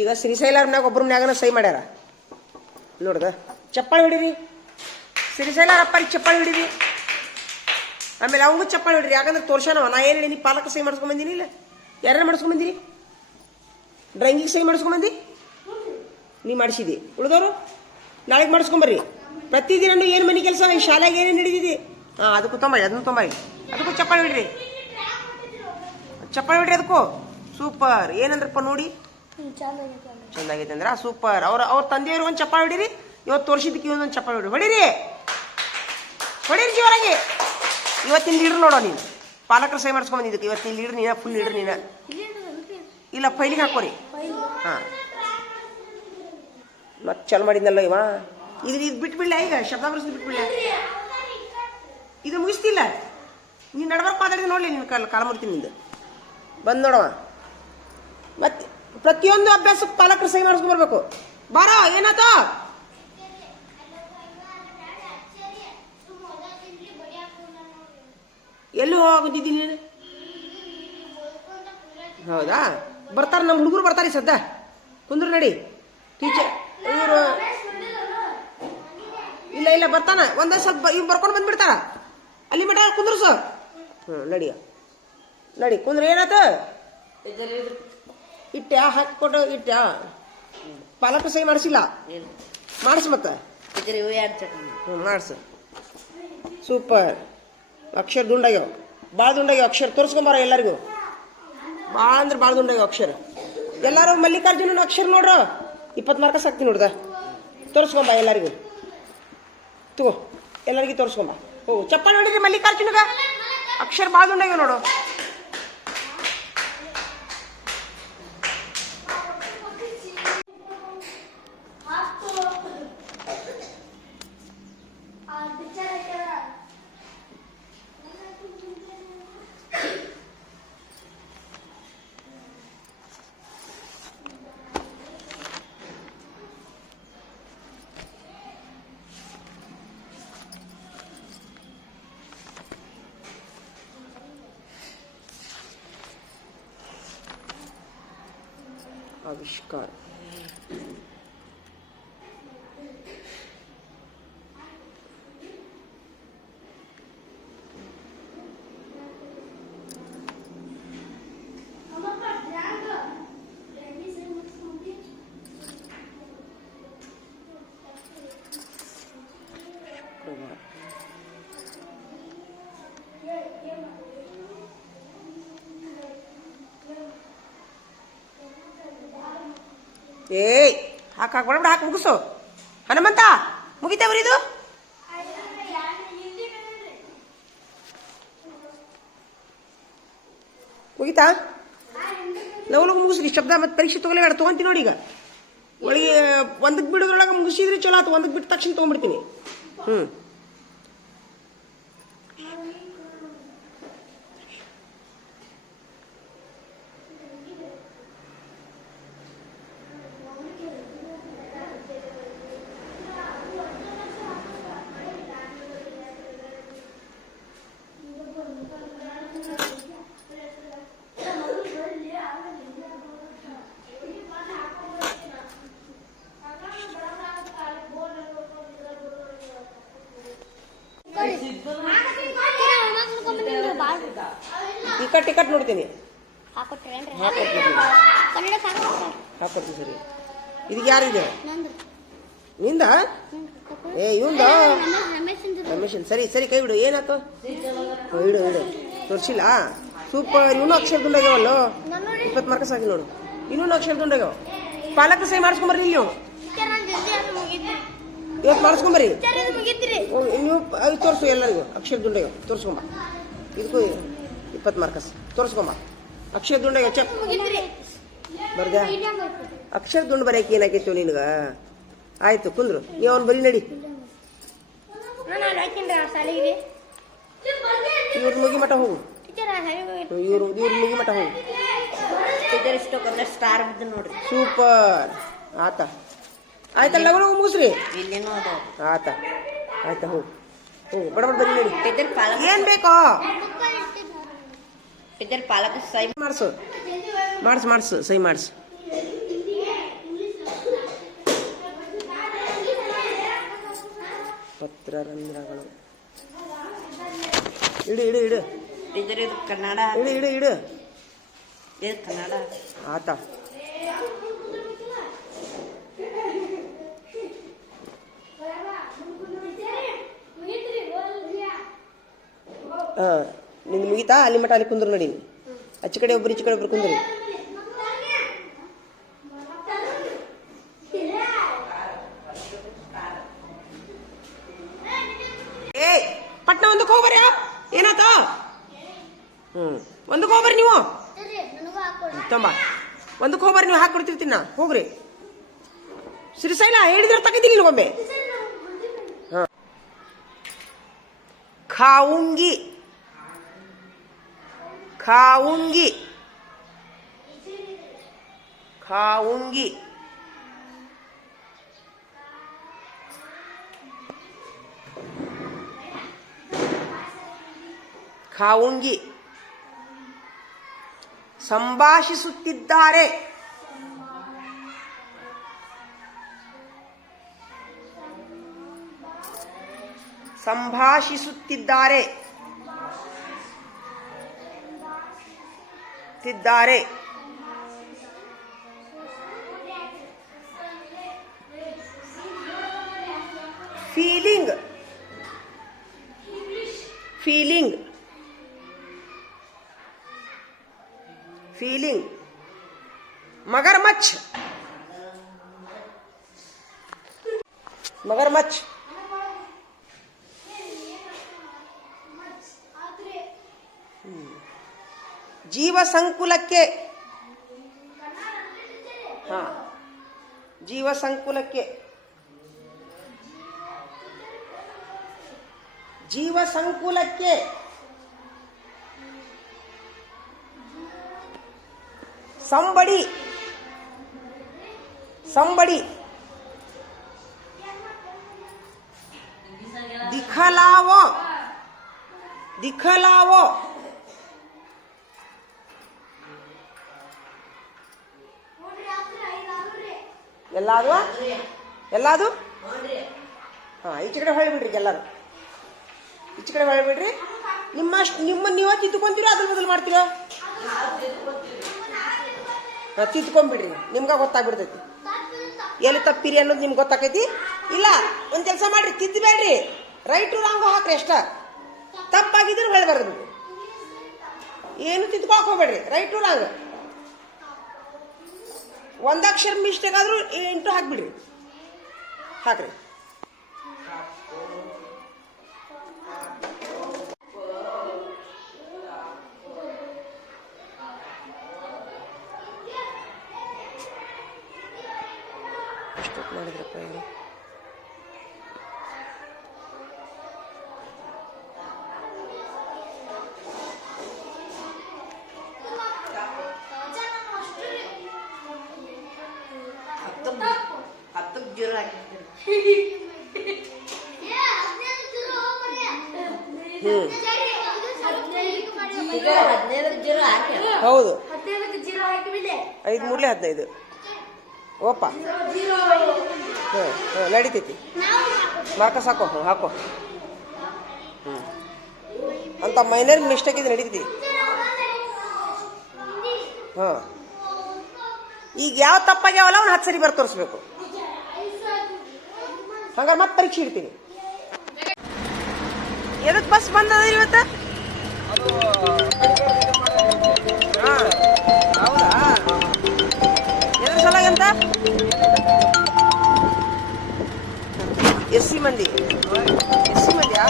ಈಗ ಶ್ರೀಶೈಲರ್ನಾಗ ಒಬ್ಬರ ಮ್ಯಾಗನ ಸಹಿ ಮಾಡ್ಯಾರ ನೋಡ್ದ. ಚಪ್ಪಾಳಿ ಹೊಡಿರಿ, ಶ್ರೀಶೈಲರಪ್ಪರಿಗೆ ಚಪ್ಪಾಳಿ ಹೊಡಿರಿ. ಆಮೇಲೆ ಅವಂಗೂ ಚಪ್ಪಾಳಿ ಹೊಡಿರಿ. ಯಾಕಂದ್ರೆ ತೋರ್ಸಾನವ ನಾ ಏನು ಹೇಳಿ, ನೀ ಪಾಲಕ ಸಹಿ ಮಾಡಿಸ್ಕೊಂಬಂದಿನಿ. ಇಲ್ಲ ಯಾರು ಮಾಡಿಸ್ಕೊಂಬಂದಿರಿ? ಡ್ರಾಯಿಂಗಿಗೆ ಸಹಿ ಮಾಡಿಸ್ಕೊಂಬಂದಿ, ನೀ ಮಾಡಿಸಿದಿ. ಉಳಿದವರು ನಾಳೆಗೆ ಮಾಡಿಸ್ಕೊಂಬರ್ರಿ. ಪ್ರತಿದಿನ ಏನು ಮನೆ ಕೆಲಸ ಈ ಶಾಲೆಗೆ ಏನೇನು ಹಿಡಿದಿದೆ ಅದಕ್ಕೂ ತೊಂಬರಿ, ಅದನ್ನು ತೊಂಬರಿ. ಅದಕ್ಕೂ ಚಪ್ಪಾಳಿ ಹೊಡ್ರಿ, ಚಪ್ಪಾಳಿ ಹೊಡ್ರಿ. ಅದಕ್ಕೂ ಸೂಪರ್. ಏನಂದ್ರಪ್ಪ ನೋಡಿ, ಚಂದಾಗೈತೆ ಅಂದ್ರ ಸೂಪರ್. ಅವ್ರ ತಂದೆಯವ್ರು ಒಂದು ಚಪ್ಪಾಳಿ ಹೊಡಿರಿ. ಇವತ್ತು ತೋರಿಸಿದ್ದಕ್ಕೆ ಇವೊಂದೊಂದು ಚಪ್ಪಾಳಿ ಹೊಡ್ರಿ. ಹೊಡೀರಿ ಹೊಡೀರಿ ಜೀವರಾಗಿ. ಇವತ್ತಿನ ಲೀಡ್ರ್ ನೋಡೋ ನೀನು, ಪಾಲಕರು ಸಹಿ ಮಾಡಿಸ್ಕೊಂಬಂದಿದ್ದಕ್ಕೆ. ಇವತ್ತಿನ ಲೀಡ್ರ್ ನೀನ, ಫುಲ್ ಲೀಡ್ರ್ ನೀನ. ಇಲ್ಲ ಫೈಲಿಗೆ ಹಾಕೋರಿ. ಹಾಂ ಮತ್ತೆ ಚಲ್ ಮಾಡಿದ್ನಲ್ಲ ಇವ. ಇದು ಬಿಟ್ಬಿಡ್ಲ, ಈಗ ಶಬ್ದ ಬರೆಸ್ ಬಿಟ್ಬಿಡ್ಲ. ಇದು ಮುಗಿಸ್ತಿಲ್ಲ. ನೀನು ನಡ್ಬರ್ಕ್ ಮಾತಾಡಿದ್ರೆ ನೋಡ್ಲಿ, ನಿನ್ನ ಕಾಲ ಮುಡ್ತೀನಿ ನಿಂದು. ಬಂದು ನೋಡವ. ಮತ್ತೆ ಪ್ರತಿಯೊಂದು ಅಭ್ಯಾಸಕ್ಕೆ ಪಾಲಕರು ಸಹಿ ಮಾಡಿಸ್ಕೊಂಬರ್ಬೇಕು. ಬಾರ ಏನಾತ? ಎಲ್ಲಿ ಹೋಗಿದ್ದೀನಿ ನೀನು? ಹೌದಾ, ಬರ್ತಾರೆ ನಮ್ಮ ಹುಡುಗರು ಬರ್ತಾರೆ ಸದ್ದ. ಕುಂದ್ರು ನಡಿ. ಟೀಚರ್ ಇವರು ಇಲ್ಲ ಬರ್ತಾನ. ಒಂದೇ ಸ್ವಲ್ಪ ಇವ್ ಬರ್ಕೊಂಡು ಬಂದ್ಬಿಡ್ತಾರ. ಅಲ್ಲಿ ಮಠ ಕುಂದ್ರು ಸರ್. ನಡಿಯ ನಡಿ ಕುಂದ್ರ. ಏನಾತ? ಇಟ್ಟ್ಯಾ ಹಾಕಿಕೊಟ್ಟು ಇಟ್ಟ್ಯಾ? ಪಾಲಕ ಸಹಿ ಮಾಡಿಸಿಲ್ಲ? ಮಾಡಿಸ್ ಮತ್ತೆ ಮಾಡಿಸು. ಸೂಪರ್. ಅಕ್ಷರ ದುಂಡಾಗ್ಯಾವ, ಭಾಳ ದುಂಡಾಗ್ಯಾವ ಅಕ್ಷರ. ತೋರಿಸ್ಕೊಂಬಾರ ಎಲ್ಲರಿಗೂ. ಭಾಳ ಅಂದ್ರೆ ಭಾಳ ದುಂಡಾಗ್ಯಾವ ಅಕ್ಷರ. ಎಲ್ಲರೂ ಮಲ್ಲಿಕಾರ್ಜುನನ ಅಕ್ಷರ ನೋಡ್ರ. 20 ಮಾರ್ಕಸ್ ಹಾಕ್ತೀನಿ ನೋಡ್ದ. ತೋರಿಸ್ಕೊಂಬ ಎಲ್ಲರಿಗೂ. ತಗೋ ಎಲ್ಲರಿಗೂ ತೋರಿಸ್ಕೊಂಬ. ಹೋಗು ಚಪ್ಪಾಳಿ ಹೊಡಿರಿ ಮಲ್ಲಿಕಾರ್ಜುನಗ. ಅಕ್ಷರ ಭಾಳ ದುಂಡಾಗ್ಯಾವ ನೋಡು. आविष्कार ಏಯ್ ಹಾಕ್ಬಿಡ, ಹಾಕಿ ಮುಗಿಸು. ಹನುಮಂತ ಮುಗಿತೇವ್ರಿ ಇದು? ಮುಗಿತಾ? ಲವಲಗು ಮುಗಿಸ್ರಿ. ಶಬ್ದ ಮತ್ತೆ ಪರೀಕ್ಷೆ ತಗೊಳ್ಳೇ ಬೇಡ, ತೊಗೊಂತೀನಿ ನೋಡಿ. ಈಗ ಒಳಗೆ ಒಂದಕ್ಕೆ ಬಿಡೋದ್ರೊಳಗೆ ಮುಗಿಸಿದ್ರೆ ಚಲೋ ಆಯ್ತು. ಒಂದಕ್ಕೆ ಬಿಟ್ಟ ತಕ್ಷಣ ತೊಗೊಂಡ್ಬಿಡ್ತೀನಿ. ಟಿಕೆಟ್ ನೋಡ್ತೀನಿ. ಹಾಕೊಡ್ತೀನಿ ಸರಿ. ಇದಕ್ಕೆ ಯಾರಿದೆ? ನಿಂದ? ಇವಂದ ರಮೇಶನ್. ಸರಿ ಸರಿ ಕೈ ಬಿಡು. ಏನಾಯ್ತು? ಇಡು ಇಡು. ತೋರಿಸಿಲ್ಲ? ಸೂಪರ್. ಇವನು ಅಕ್ಷರ ದುಂಡಾಗ್ಯಾವಲ್ಲೋ. 20 ಮಾರ್ಕಸ್ ಹಾಕಿ ನೋಡು. ಇನ್ನೂ ಅಕ್ಷರ ದುಂಡಾಗ್ಯಾವ. ಪಾಲಕ ಸಹಿ ಮಾಡಿಸ್ಕೊಂಬರ್ರಿ. ನೀವು ಇವತ್ತು ಮಾಡಿಸ್ಕೊಂಬರ್ರಿ. ನೀವು ತೋರಿಸು ಎಲ್ಲರಿಗೂ. ಅಕ್ಷರ ದುಂಡಾಗ್ಯಾವ ತೋರಿಸ್ಕೊಂಬ. ಇದಕ್ಕೂ 20 ಮಾರ್ಕಸ್ ತೋರಿಸ್ಕೊಂಬ. ಅಕ್ಷರ ದುಂಡಾಗ್ಯಾವ. ಚೆಕ್ ಬರ್ದ? ಅಕ್ಷರ ದುಂಡು ಬರೆಯಕ್ಕೆ ಏನಾಕೈತಿ ನಿನಗ? ಆಯ್ತು ಕುಂದ್ರು. ನೀವು ಅವ್ನು ಬರೀ ನಡಿ. ಇವ್ರ ಮುಗಿ ಮಠ ಹೋಗು. ಇವ್ರ ಮುಗಿ ಮಠ ಹೋಗು. ಸೂಪರ್. ಆತ ಆಯ್ತಲ್ಲ, ಲಗು ಮುಗಿಸ್ರಿ. ಆತ ಆಯ್ತಾ ಹೋಗು ಹೋಗು. ಬಡ ಬರೀ ನಡಿ. ಏನ್ ಬೇಕೋ ಮಾಡಿಸು. ಮಾಡಿಸು ಸಹಿ ಮಾಡಿಸು. ಪತ್ರರಂಧ್ರಗಳು. ಇಡು ಇಡು ಇಡು ಟೀಚರ್ ಇದು ಕನ್ನಡ. ಇಡು ಇಡು ಇಡು ಇದು ಕನ್ನಡ ಆತ. ಹಾಂ ನಿಂದು ಮುಗಿತಾ? ಅಲ್ಲಿ ಮಟ್ಟ ಅಲ್ಲಿ ಕುಂದ್ರು ನೋಡಿ. ಆಚೆ ಕಡೆ ಒಬ್ರು ಈಚೆ ಕಡೆ ಒಬ್ರು ಕುಂದ್ರಿ. ಏ ಪಟ್ನ ಒಂದಕ್ಕೆ ಹೋಗ್ಬರ್ಯಾ. ಏನಾತ? ಒಂದಕ್ಕೆ ಹೋಗ್ಬರ್ರಿ ನೀವು. ತಂಬ ಒಂದಕ್ಕೆ ಹೋಗ್ಬರ್ರಿ ನೀವು, ಹಾಕೊಡ್ತಿರ್ತೀನಿ ನಾ. ಹೋಗ್ರಿ ಶ್ರೀಶೈಲ ಹೇಳಿದ್ರೆ ತಗೀತೀನಿ ನಿನಗೊಮ್ಮೆ. ಹಾಂ ಖಾವುಂಗಿ ಖಾವುಂಗಿ ಖಾವುಂಗಿ ಖಾವುಂಗಿ. ಸಂಭಾಷಿಸುತ್ತಿದ್ದಾರೆ. ಸಂಭಾಷಿಸುತ್ತಿದ್ದಾರೆ ತಿದ್ದಾರೆ. Feeling feeling feeling. ಮಗರಮಚ್ಚ ಮಗರಮಚ್ಚ. ಜೀವ ಸಂಕುಲಕ್ಕೆ. ಹಾ ಜೀವ ಸಂಕುಲಕ್ಕೆ. ಜೀವ ಸಂಕುಲಕ್ಕೆ. Somebody somebody. ದಿಖಲಾವೋ ದಿಖಲಾವೋ. ಎಲ್ಲಾದು ಎಲ್ಲಾದು. ಹಾಂ ಈಚೆ ಕಡೆ ಹೊಳ್ಬಿಡ್ರಿ ಎಲ್ಲರೂ. ಈಚೆ ಕಡೆ ಹೊಳ್ಬಿಡ್ರಿ. ನಿಮ್ಮ ನೀವು ತಿದ್ದುಕೊಂತೀರೋ ಅದ್ರ ಬದಲು ಮಾಡ್ತೀರೋ? ತಿದ್ಕೊಂಡ್ಬಿಡ್ರಿ, ನಿಮ್ಗೆ ಗೊತ್ತಾಗ್ಬಿಡ್ತೈತಿ ಎಲ್ಲಿ ತಪ್ಪಿರಿ ಅನ್ನೋದು ನಿಮ್ಗೆ ಗೊತ್ತಾಕೈತಿ. ಇಲ್ಲ ಒಂದು ಕೆಲಸ ಮಾಡ್ರಿ, ತಿದ್ದಬೇಡ್ರಿ, ರೈಟು ರಾಂಗು ಹಾಕ್ರಿ ಅಷ್ಟ. ತಪ್ಪಾಗಿದ್ರೆ ಹೊಳ್ಬಾರ್ದು ಬಿಡ್ರಿ, ಏನು ತಿದ್ಕೊಳಕ್ ಹೋಗ್ಬೇಡ್ರಿ. ರೈಟು ರಾಂಗ್ ಒಂದಕ್ಷರ ಮಿಸ್ಟೇಕ್ ಆದ್ರೂ ಇಂಟು ಹಾಕ್ಬಿಡ್ರಿ. ಹಾಕ್ರಿ. ಎಷ್ಟೊತ್ತು ಮಾಡಿದ್ರಪ್ಪ ಇವರು? ಹತ್ತಕ್ಕೆ ಜೀರೋ ಹಾಕಿರ್ತೀನಿ. ಹೌದು 5 ಮೂರ್ಲೆ 15. ಓಪ ನಡೀತೈತಿ. ಮಾರ್ಕಸ್ ಹಾಕೋ. ಹಾಕೋ. ಅಂತ ಮೈನರ್ ಮಿಸ್ಟೇಕ್ ಇದು ನಡೀತೈತಿ. ಹಾಂ ಈಗ ಯಾವ ತಪ್ಪಾಗ್ಯಾವಲ್ಲ ಅವ್ನು 10 ಸರಿ ಬರ್ದು ತೋರಿಸ್ಬೇಕು. ಹಂಗಾರೆ ಮತ್ತೆ ಪರೀಕ್ಷೆ ಇಡ್ತೀನಿ. ಎದಕ್ಕೆ ಬಸ್ ಬಂದದ ಇವತ್ತು? ಹಾಂ ಹೌದಾ? ಎದ್ರ ಸಲಾಗಂತ? S C ಮಂದಿಯಾ?